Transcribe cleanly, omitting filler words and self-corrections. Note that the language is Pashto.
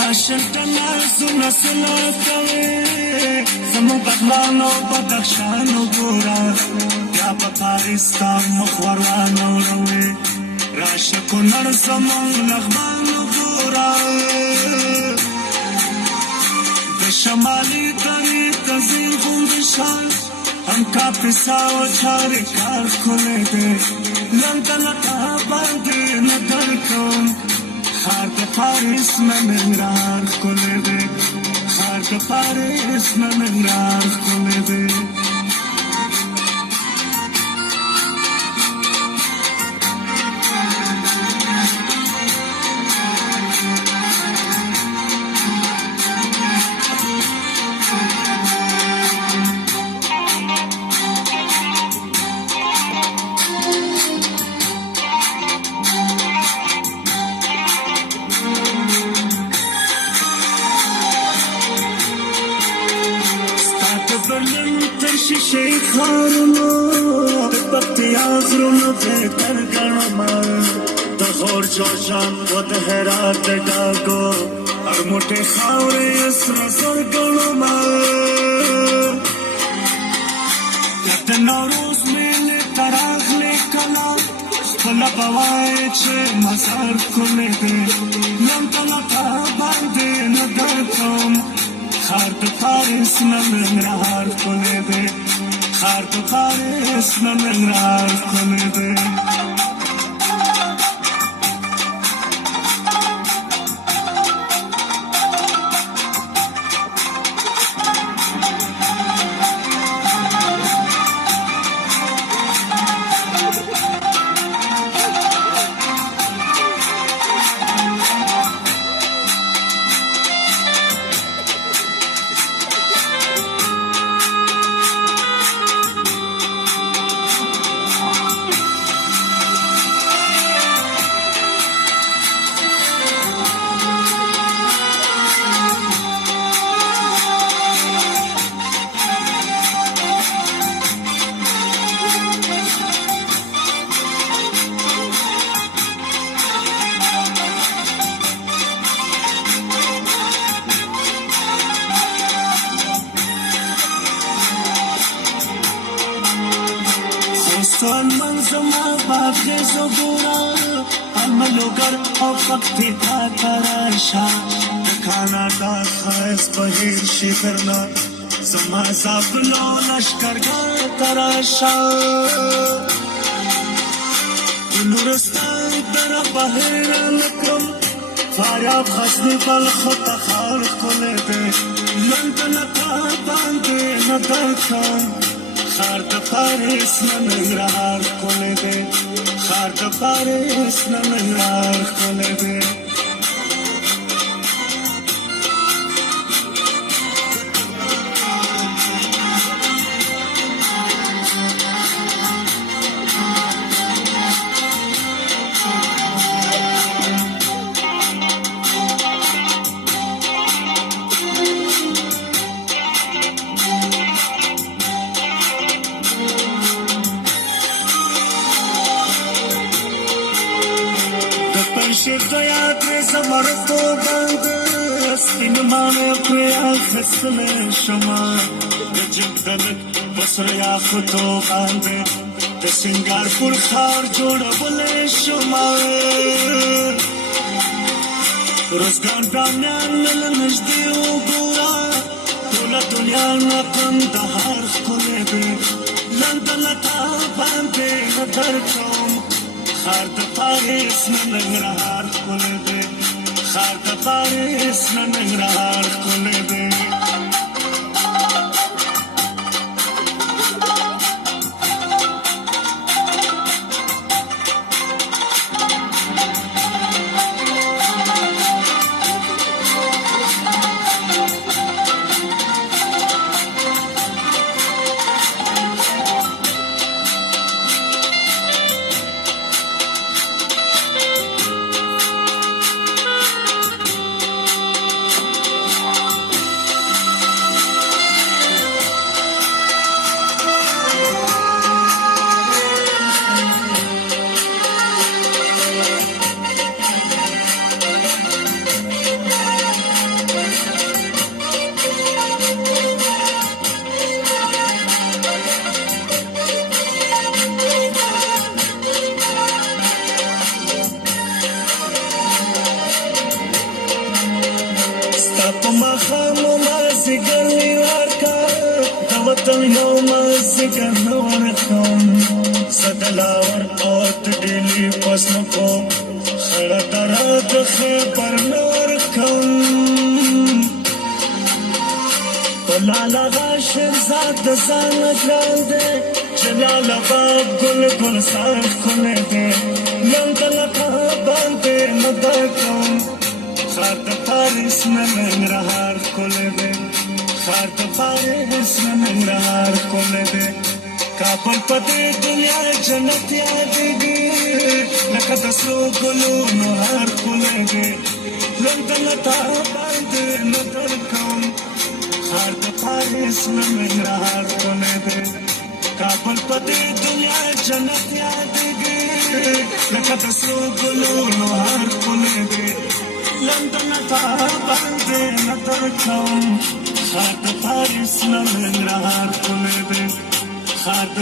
واشنگټن زونه سلطوي زموږ بدلانو بدخشانو ګورا یا په پاریس کا مخوروانو روي راشه کونړ زموږ لغمانو ګورا د شمالي درې تزي غوندشان هم کا پیساو چارې کار کولې دي لنګلکا باندې نظر کوم خار د پاریس ننګرهار ښکلی دی خار د پاریس ننګرهار ښکلی دی شیخ خارونو د پکتیا غرونو ته تر ګڼما د غور جوشان و د هرات د ډاګو هر موټې خاورې سره زر ګڼما د نوروز میلې ته راغلې کله خپله به وایې چې مزار ښکلی دی لنګلکا باندې نظر کوم خار د پاریس ننګرهار ښکلی دی خار د پاریس ننګرهار ښکلی دی سون منظما باغیزو ګورا الملوګر او پکتی تا تراشا د کاناډا خاص بهیر شي درنا زما زابلو لشکرګر تراشا نورستان در بهیر لکم فاریاب غزنی بلخ تخار کلی دی لنګلکا باندې نظر کوم خار د پاریس ننګرهار ښکلی دی خار د پاریس ننګرهار ښکلی دی شیخ یاد زمر کو بند سپین مانه پرې اخستلې شما د جګدل بسر یا خطو باندې د سنگارپور ښار جوړولې شما روزګار دامیان نن نږدې وګوره ټوله دنیا نه کندهار ښکلی دی لنګلکا باندې نظر کوم خار د پاریس ننګرهار ښکلی دی خار د پاریس ننګرهار ښکلی دی ماښام مازدیګر مې ورکړه د وطن یو مازدیګر نه ورکړم زه د لاور او د ډیلي په ځمکو خړه دره د خیبر نه ورکړم په لاله غاشر ذات د ځان ګران دی جلال آباد ګل ګلزار ښکلی دی لنډه باندې نه درکړم ښار د پاریس نه ننګرهار ښکلی دی ښار د پاریس نه ننګرهار ښکلی دی کابل په دې دنیا جنت یادېږي لکه د سرو ګلونو هر ښکلی دی لنډه باندې نه درکړم ښار د پاریس نه ننګرهار ښکلی دی کابل په دې دنیا جنت یادېږي لکه د سرو ګلونو هر ښکلی دی لندن ته باندې نه درکړم ښار د پاریس نه ننګرهار ښکلی دی ښار د